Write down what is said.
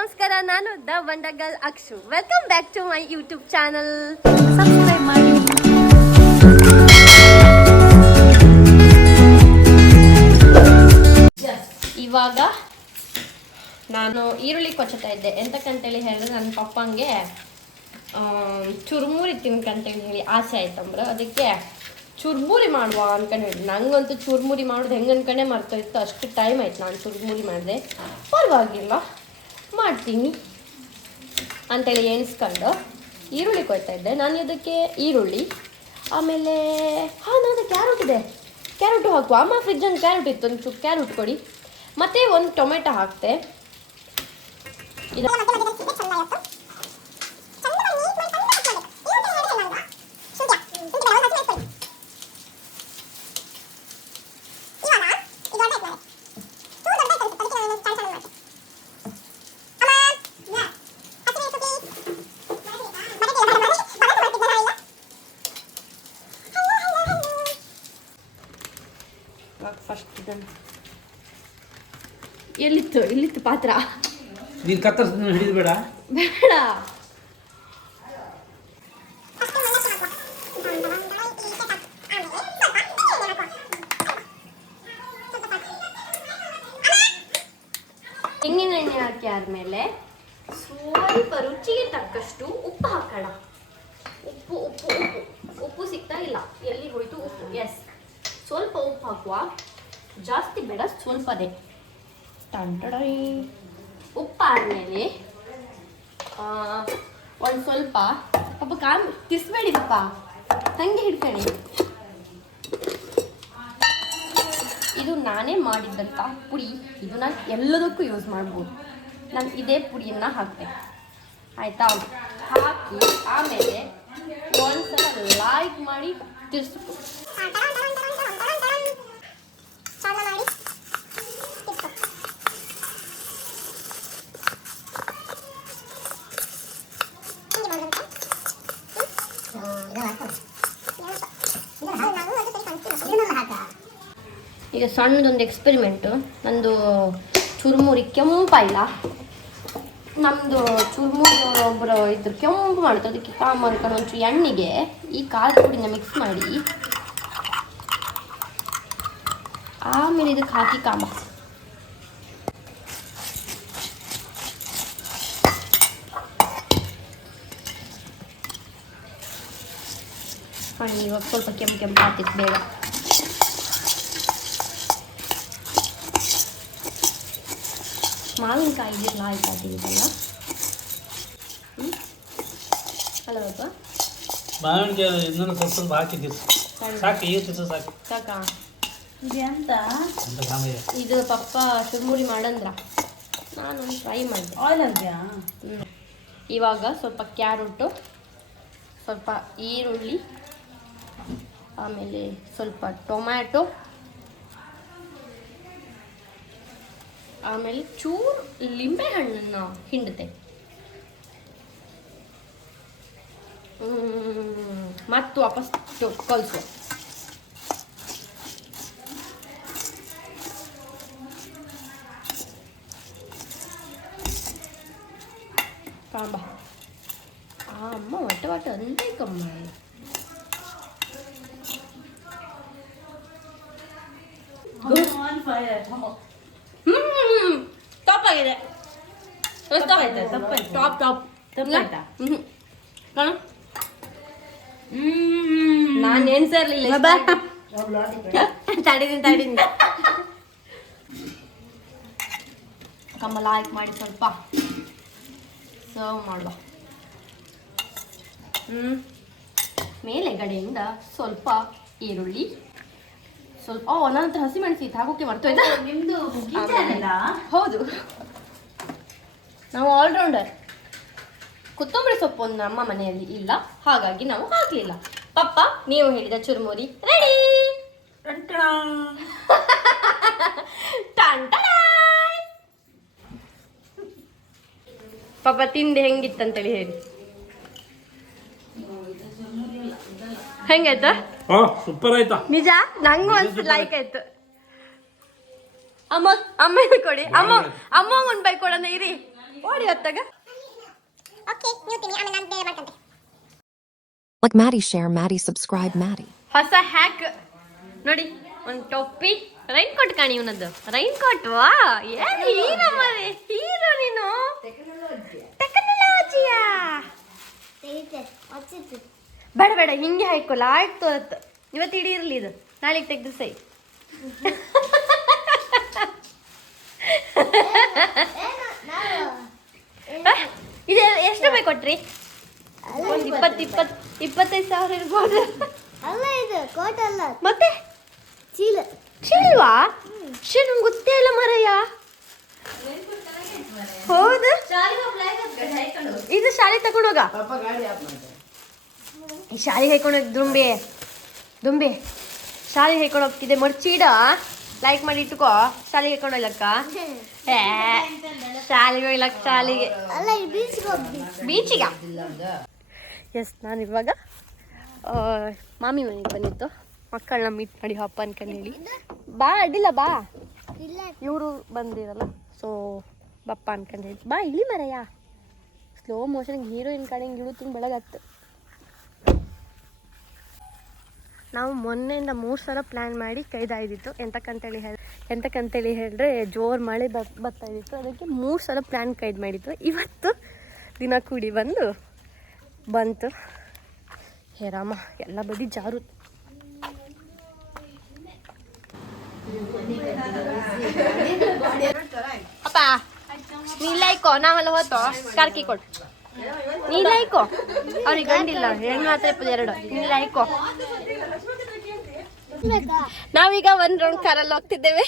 ನಮಸ್ಕಾರ, ನಾನು the wonder girl Akshu. Welcome back to my YouTube channel subscribe ಮಾಡಿ. ಇವಾಗ ನಾನು ಈರುಳ್ಳಿ ಕೊಚ್ಚತಾ ಇದ್ದೆ. ಎಂತಕ್ಕಂತೇಳಿ ಹೇಳಿದ್ರೆ ನನ್ನ ಪಪ್ಪಂಗೆ ಚುರುಮುರಿ ತಿನ್ಕಂತೇಳಿ ಹೇಳಿ ಆಸೆ ಆಯ್ತಂಬ್ರ ಅದಕ್ಕೆ ಚುರ್ಮುರಿ ಮಾಡುವ ಅನ್ಕೊಂಡು. ಹೇಳಿ ನಂಗಂತೂ ಚುರ್ಮುರಿ ಮಾಡೋದು ಹೆಂಗೆ ಮರ್ತೋಯ್ತು. ಅಷ್ಟು ಟೈಮ್ ಆಯ್ತು ನಾನು ಚುರುಮುರಿ ಮಾಡಿದೆ. ಪರವಾಗಿಲ್ಲ. ಮಾಡ್ತೀನಿ ಅಂತೇಳಿ ಎಣಿಸ್ಕೊಂಡು ಈರುಳ್ಳಿ ಕೊಯ್ತಾ ಇದ್ದೆ. ನಾನು ಇದಕ್ಕೆ ಈರುಳ್ಳಿ, ಆಮೇಲೆ, ಹಾಂ, ನಾನು ಕ್ಯಾರೆಟ್ ಇದೆ. ಕ್ಯಾರೆಟು ಹಾಕುವ ಅಮ್ಮ ಫ್ರಿಜ್ಜಲ್ಲಿ ಕ್ಯಾರೆಟ್ ಇತ್ತು, ಒಂದು ಚೂರು ಕ್ಯಾರೆಟ್ ಕೊಡಿ. ಮತ್ತು ಒಂದು ಟೊಮೆಟೊ ಹಾಕ್ತೆ. ಇದು ಇದನ್ನು ಎಲ್ಲಿತ್ತು? ಇಲ್ಲಿತ್ತು ಪಾತ್ರ? ನೀನು ಕತ್ತರಿಸ್ ಹಿಡಿದು ಬೇಡ. ಬೇಡ. ತೆಂಗಿನ ಎಣ್ಣೆ ಹಾಕಿ ಆದ್ಮೇಲೆ ಸ್ವಲ್ಪ ರುಚಿಗೆ ತಕ್ಕಷ್ಟು ಉಪ್ಪು ಹಾಕೋಣ. ಉಪ್ಪು ಉಪ್ಪು ಉಪ್ಪು. ಉಪ್ಪು ಸಿಗ್ತಾ ಇಲ್ಲ. ಎಲ್ಲಿ ಹೋಯ್ತು? ಉಪ್ಪು. ಎಸ್ ಸ್ವಲ್ಪ ಉಪ್ಪು ಹಾಕುವ. ಜಾಸ್ತಿ ಬೇಡ ಸ್ವಲ್ಪದೇ ಟಂಟಡೈ ಉಪ್ಪು ಆದಮೇಲೆ ಒಂದು ಸ್ವಲ್ಪ ಪಾಪ ಕಾಮ್ ತಿಸ್ಬೇಡಿ ಪಾಪ ಹಂಗೆ ಹಿಡ್ಕೊಳ್ಳಿ. ಇದು ನಾನೇ ಮಾಡಿದ್ದಂಥ ಪುಡಿ. ಇದು ನಾನು ಎಲ್ಲದಕ್ಕೂ ಯೂಸ್ ಮಾಡ್ಬೋದು. ನಾನು ಇದೇ ಪುಡಿಯನ್ನು ಹಾಕ್ತೆ ಆಯಿತಾ? ಹಾಕಿ ಆಮೇಲೆ ಒಂದ್ಸಲ ಲೈಕ್ ಮಾಡಿ ತಿರ್ಸ್ಬೇಕು ಈಗ ಸಣ್ಣದೊಂದು ಎಕ್ಸ್ಪೆರಿಮೆಂಟು ನಂದು ಚುರುಮುರಿ ಕೆಂಪಾಯಿಲ್ಲ ನಮ್ಮದು ಚುರುಮುರಿ ಒಬ್ಬರು ಇದ್ರು, ಕೆಂಪು ಮಾಡ್ತಾರೆ ಅದಕ್ಕೆ ಕಾಮ ಮಾಡ್ಕೊಂಡು ಒಂಚೂರು ಎಣ್ಣೆಗೆ ಈ ಖಾರದ ಪುಡಿನ ಮಿಕ್ಸ್ ಮಾಡಿ. ಆಮೇಲೆ ಇದಕ್ಕೆ ಹಾಕಿ ಕಾಮ. ಇವಾಗ ಸ್ವಲ್ಪ ಕೆಂಪು ಕೆಂಪು ಹಾಕಿತ್ತು ಬೇಗ. ಮಾವಿನಕಾಯಿ ಲಾಯ್ಕ್ ಹ್ಞೂ ಅಪ್ಪ. ಮಾವಿನಕಾಯಿ ಇನ್ನೊಂದು ಸ್ವಲ್ಪ ಹಾಕಿದ್ದೀವಿ ಸಾಕು ಎಷ್ಟು ಸಾಕು. ಸಾಕಾ. ಇದೆಂತ ಅಂತ? ಇದು ಪಪ್ಪ ಚುರುಮುರಿ ಮಾಡಂದ್ರ. ನಾನು ಟ್ರೈ ಮಾಡಿದೆ. ಆಯಿಲ್ ಅಂತ್ಯಾ? ಹ್ಞೂ ಇವಾಗ ಸ್ವಲ್ಪ ಕ್ಯಾರೆಟು ಸ್ವಲ್ಪ ಈರುಳ್ಳಿ ಆಮೇಲೆ ಸ್ವಲ್ಪ ಟೊಮ್ಯಾಟೊ ಆಮೇಲೆ ಚೂರು ಲಿಂಬೆ ಹಣ್ಣನ್ನು ಹಿಂಡುತ್ತೆ ಮತ್ತು ವಾಪಸ್ ಕಲಿಸುವ ಕಾಂಬ ಆ ಅಮ್ಮ ಒಟ್ಟ ಒಟ್ಟ ಅಂದೇ ಕಮ್ಮ ಆನ್ ಫೈರ್ ಹ್ಮ್ Top ಆಗಿದೆ ತಪ್ಪಾಯ್ತಾ? ತಪ್ಪಾಯ್ತಾ? Top top. ತಪ್ಪಾಯ್ತಾ? ಕಣ. ನಾನು ಎಣ್ಸಿರ್ಲಿಲ್ಲ ತಡಿದೀನಿ ತಡಿದೀನಿ ಕಮ್ಮ ಲೈಕ್ ಮಾಡಿ ಸ್ವಲ್ಪ. ಸರ್ವ್ ಮಾಡುವ. ಹ್ಮ್. ಮೇಲೆ ಗಡೆಯಿಂದ ಸ್ವಲ್ಪ ಈರುಳ್ಳಿ ಸ್ವಲ್ಪ ಓ ನನ್ನ ಹತ್ರ ಹಸಿಮೆಣಸಿ ಹಾಕೋಕೆ ಮರ್ತೋಯ್ತಾ? ಹೌದು. ನಾವು ಆಲ್ರೌಂಡರ್ ಕೊತ್ತಂಬರಿ ಸೊಪ್ಪು ಒಂದು ನಮ್ಮ ಮನೆಯಲ್ಲಿ ಇಲ್ಲ. ಹಾಗಾಗಿ ನಾವು ಹಾಕಲಿಲ್ಲ. ಪಪ್ಪ ನೀವು ಹೇಳಿದ ಚುರುಮುರಿ ರೆಡಿ ಪಾಪ ತಿಂದೆ ಹೆಂಗಿತ್ತಂತೇಳಿ ಹೇಳಿ. ಹೆಂಗಾಯ್ತಾ? ಸೂಪರ್ ಆಯ್ತಾ? ನಿಜ? ನಂಗೂ ಒಂದು ಲೈಕ್ ಆಯ್ತು. ಅಮ್ಮ ಅಮ್ಮ ಕೊಡಿ ಅಮ್ಮ ಅಮ್ಮ ಒಂದು ಬೈಕ್ ಕೊಡೋಣ ಇರಿ. ಓಡಿ ಹೊತ್ತಾಗ? ಓಕೆ ನೀವು ತಿನ್ನಿ. ಆಮೇಲೆ ನಾನು ಬೇರೆ ಮಾಡ್ಕೊಂತೆ Like Maddie share, Maddie subscribe, Maddie. ಹೊಸ ಹ್ಯಾಕ್ ನೋಡಿ ಒಂದು ಟೊಪ್ಪಿ ರೈನ್ ಕೋಟ್ ಕಾಣಿ ಇವನದ್ದು. ರೈನ್ ಕೋಟ್ ವಾ? ಏನು ಹೀರೋ ನೀನು. ಟೆಕ್ನಾಲಜಿಯಾ ಬೇಡ ಬೇಡ ಹಿಂಗೆ ಹಾಕೊಲ್ಲ ಆಯ್ತು ತೋರತ್ತು. ಇವತ್ತು ಇಡೀ ಇರಲಿ ಇದು. ನಾಳೆಗೆ ತೆಗೆದು ಸೈ. ಇದು ಎಷ್ಟು ರೂಪಾಯಿ ಕೊಟ್ರಿ? ಒಂದು ಇಪ್ಪತ್ತು ಇಪ್ಪತ್ತು ಇಪ್ಪತ್ತೈದು ಸಾವಿರ ಇರ್ಬೋದು. ಅಲ್ಲ ಇದು ಕೋಟ್ ಅಲ್ಲ ಮತ್ತೆ? ಚೀಲ. ಚೀಲ್ವಾ? ಶೇ ನಂಗೆ ಗೊತ್ತೇ ಇಲ್ಲ ಮರಯ್ಯ. ಹೌದು. ಇದು ಶಾಲೆ ತಗೊಂಡೋಗ ಈ ಶಾಲೆ ಹೇಳ್ಕೊಂಡೋಗಿ ದುಂಬೆ. ದುಂಬೆ. ಶಾಲೆ ಹೇಳ್ಕೊಂಡು ಹೋಗ್ತಿದ್ದೆ. ಮರ್ಚೀಡ ಲೈಕ್ ಮಾಡಿ ಇಟ್ಕೋ. ಶಾಲೆಗೆ ಹಾಕೊಂಡು ಹೋಗ್ಲಕ್ಕ? ಶಾಲೆಗೆ ಹೋಗ್ಲಕ್ಕ ಶಾಲೆಗೆ. ಬೀಚ್ಗೆ ಎಸ್ ನಾನು ಇವಾಗ ಮಾಮಿ ಮನೆಗೆ ಬಂದಿತ್ತು ಮಕ್ಕಳನ್ನ ಮೀಟ್ ಮಾಡಿ ಹಪ್ಪ ಅನ್ಕೊಂಡು ಹೇಳಿ. ಬಾ ಅಡ್ಡಿಲ್ಲ ಬಾ. ಇವರು ಬಂದಿರಲ್ಲ. ಸೊ ಬಪ್ಪ ಅನ್ಕೊಂಡು ಹೇಳಿ. ಬಾ ಇಳಿ ಮರಯ್ಯ ಸ್ಲೋ ಮೋಷನ್ಗೆ ಹೀರೋಯಿನ್ ಹಿಂಗೆ ಇಳುತ್ತೀನಿ ಬೆಳಗಾಗ್ತು ನಾವು ಮೊನ್ನೆಯಿಂದ ಮೂರು ಸಲ ಪ್ಲ್ಯಾನ್ ಮಾಡಿ ಕೈದಾಯ್ದಿತ್ತು. ಎಂತಕ್ಕಂತೇಳಿ ಹೇಳಿ ಎಂತಕ್ಕಂತೇಳಿ ಹೇಳಿದ್ರೆ ಜೋರು ಮಳೆ ಬರ್ತಾ ಇದ್ದಿತ್ತು. ಅದಕ್ಕೆ ಮೂರು ಸಲ ಪ್ಲ್ಯಾನ್ ಕೈದು ಮಾಡಿತ್ತು. ಇವತ್ತು ದಿನ ಕೂಡಿ ಬಂದು ಬಂತು. ಹೇ ರಾಮ, ಎಲ್ಲ ಬದಿ ಜಾರು. ಅಪ್ಪ ನೀಲ್ಲ ಇಕ್ಕೋ ನಾವೆಲ್ಲ ಹೋತೋ? ಕಾರ್ಕಿ ಕೊಡು. ನೀಲಾಯ್ಕೋ ಅವ್ರಿಗೆ ಗಂಡಿಲ್ಲ. ಹೆಣ್ಣು ಮಾತ್ರ ಎರಡು. ನೀಲ್ಲ ಇಕ್ಕೋ ನಾವೀಗ ಒಂದ್ ರೌಂಡ್ ಕಾರಲ್ಲಿ ಹೋಗ್ತಿದ್ದೇವೆ.